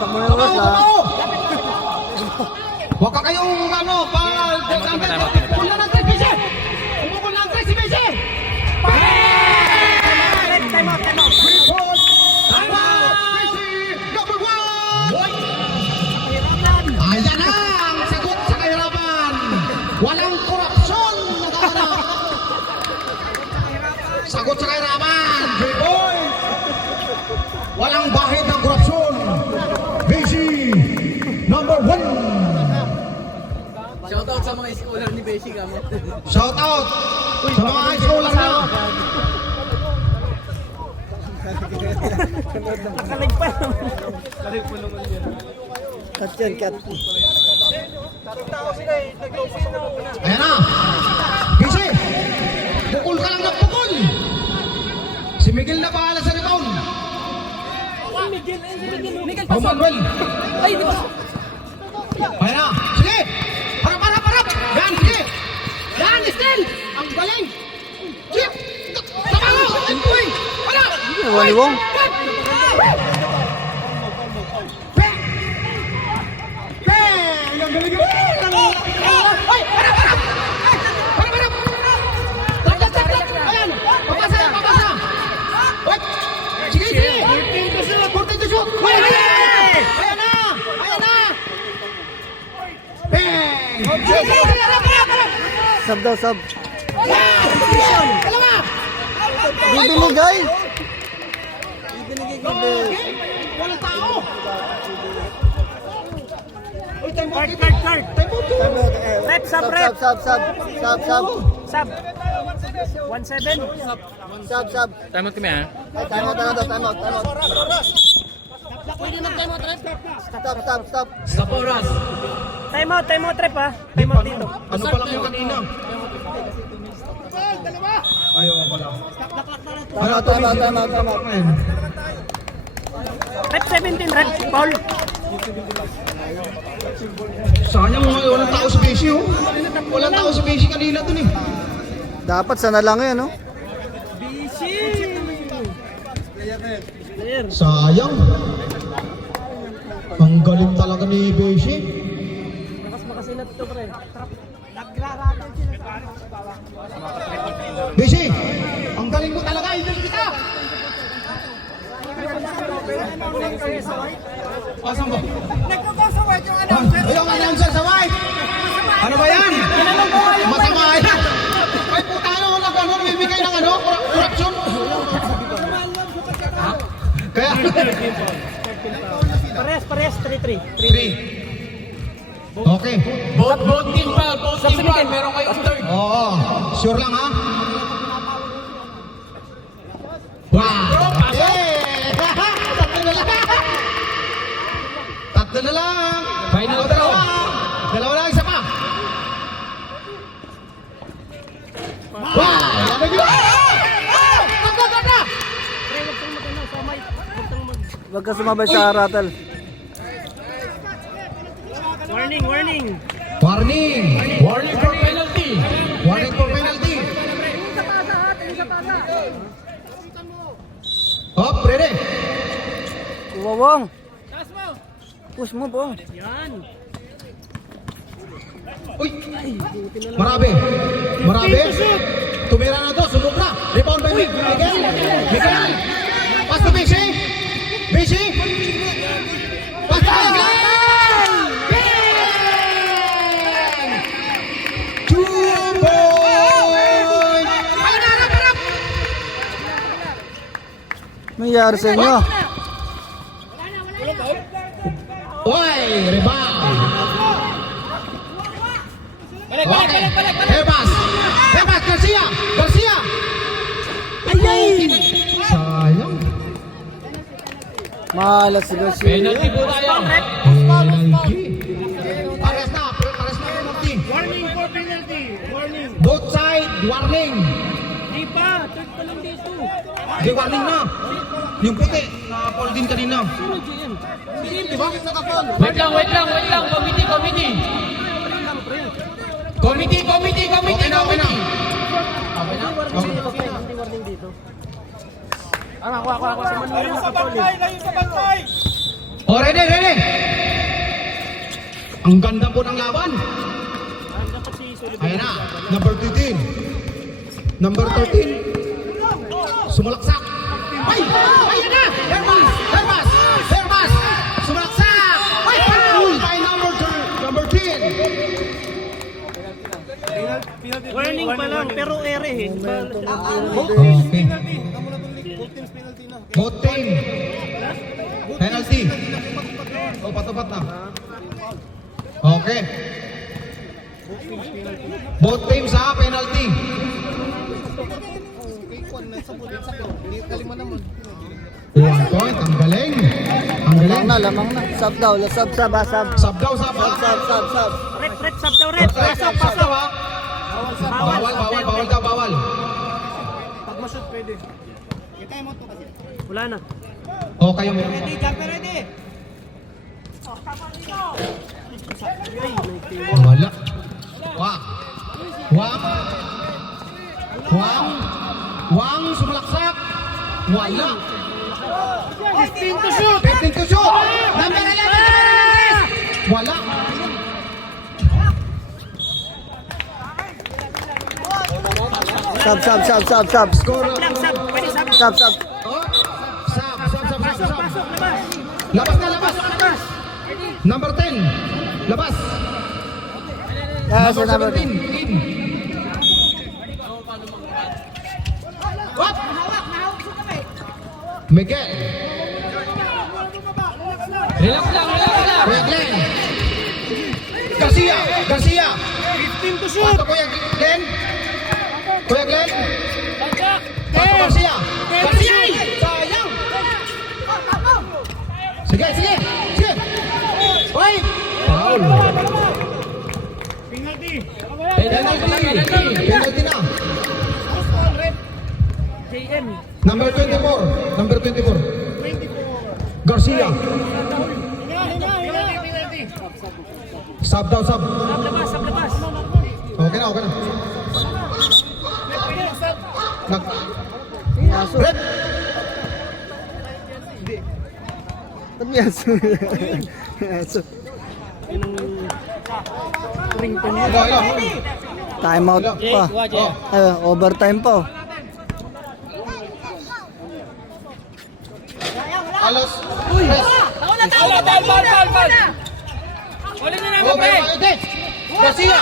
Tatak mo na yung oras ha. Huwag ka kayong ano, pukul na ng 3 Besi! Pumukul ng 3 si Besi! Time out. Time out! Besi! Number 1! Ayan na ang sagot sa kahirapan! Walang korupsyon! Nakaharap! Sagot sa kahirapan! J-Boy! Walang bahid ng korupsyon! Besi! Number 1! Shoutout sa mga scholar ni Beshi Gamo. Shoutout sa mga high schooler na! Kalig pa. Cut yan, cut. Ayan na! Besi! Pukul ka lang ng pukul! Si Miguel na bahala sa rebound! Miguel Oh, Manuel! Ay, di ba? Ayan na! Sige! Harap! Yan, sige! Yan, Estel! Ang galing! Chip! Tama mo! Uy! Wala! Waliwong. Bang! Bang! Ang galing! Uy! Harap! Tap! Ayan! Papasa! Uy! Sige! 14 to shoot! Ayan na! Bang! Sub daw, sub. Dalawa! Bibinigay. Bibinigay ko Beshi. Walang tao! Uy, time out! Card. Time out! Rep, sub. Sub. 1-7. Sub. Tama kami ha. Ay, time out. Stop. Stop oras. Time out, Rep ha. Time out dito. Ano pa lang yung kanina? Ayaw wala. Time out. Rep 17, Rep. Paul. Sayang walang tao sa Besi oh. Walang tao sa Besi kanina dun eh. Dapat sana lang yan, no? Sayang. Ang galing talaga ni Besi. Makasinat ito, pre. Besi, ang galing mo talaga. Idol kita. Asan ba? Nagkakasa white yung announcer. Yung announcer sa white. Ano ba yan? Masama yan. Ay puta ano, ano, bibigay ng ano? Corruption? Kaya? Pares, 3-3. 3. Okay. Both team foul. Meron kayo third. Oo. Sure lang ha? Wow! Yeah! Tatlo na lang! Final Dalawa! Dalawa lang, isa pa! Wow! Lamig yun! Tatlo! Huwag ka sumabay sa rattle. Warning. Warning! Warning for penalty. Warning for penalty! Hop, ready! Uwawong. Push mo, Bong. Uy! Marabe! Tumira na to, sumubra! Rebound by Miguel! Pass to Besi! Pass to Miguel! Bang! 2 point! Ayun na, harap! Nangyari sa inyo? Oy! Rebound! Okay. Hebas! Garcia! Ay! Sayang! Malas si Garcia. Penalty po tayo. Penalty! Pares na penalty! Warning for penalty. Both side, warning! Di pa, third pa lang dito. Di warning na! Yung puti, na-fall din kanina. Diba? Wait lang. Committee. Okay na. Warning dito. Ako. Si Manuel nakapol eh. Oh, ready! Ang ganda po ng laban. Dapat si Sullivan. Ayan na, number 13. Number 13. Sumalaksak. Ay! Ayan na! Hermas! Hermas! Hermas! Sumalaksak! Ay! Foul by number 10. Warning pa lang, pero ere eh. Okay. Both team. Penalty. Oh, patapat na. Okay. Both teams ha, penalty. 1 point, ang galing. Ang galing. Lamang na. Sub daw. Sub. Sub daw, sub ha. Sub. Rep, sub daw, rep. Pasok, pasok ha. Bawal daw, bawal. Pag mashoot, pwede. Wala na. O, kayo meron. Wala. Wang, sumalaksak. Wala. 15 to shoot! 15 to shoot. Number 11. Wala. Sub. Score. Lang, sub. Pwede sub. Sub. Oh. Sub. Pasok, labas. Labas na, labas. Number 10. Labas. Yes, Number number 17. In. Up. Miguel. Relax lang. Kuya Glenn. Garcia. 15 to shoot! Pato Kuya Glenn. Kuya Glenn. Pato Garcia. Sayang. Sige. Oy. Foul. Penalty! Penalty na. JM. Number 24. Garcia. Penalty! Sub daw, sub. Sub labas. Okay na. Yaso. Red. Yaso. Yaso. Ringtone Ito. Time out pa. Overtime pa. Alos. Press. Okay, Garcia.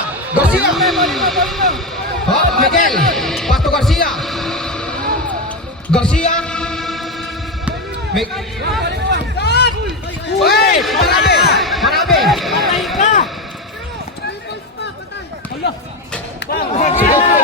Miguel. Pato Garcia. Uy! Marami! Patay ka! Sige.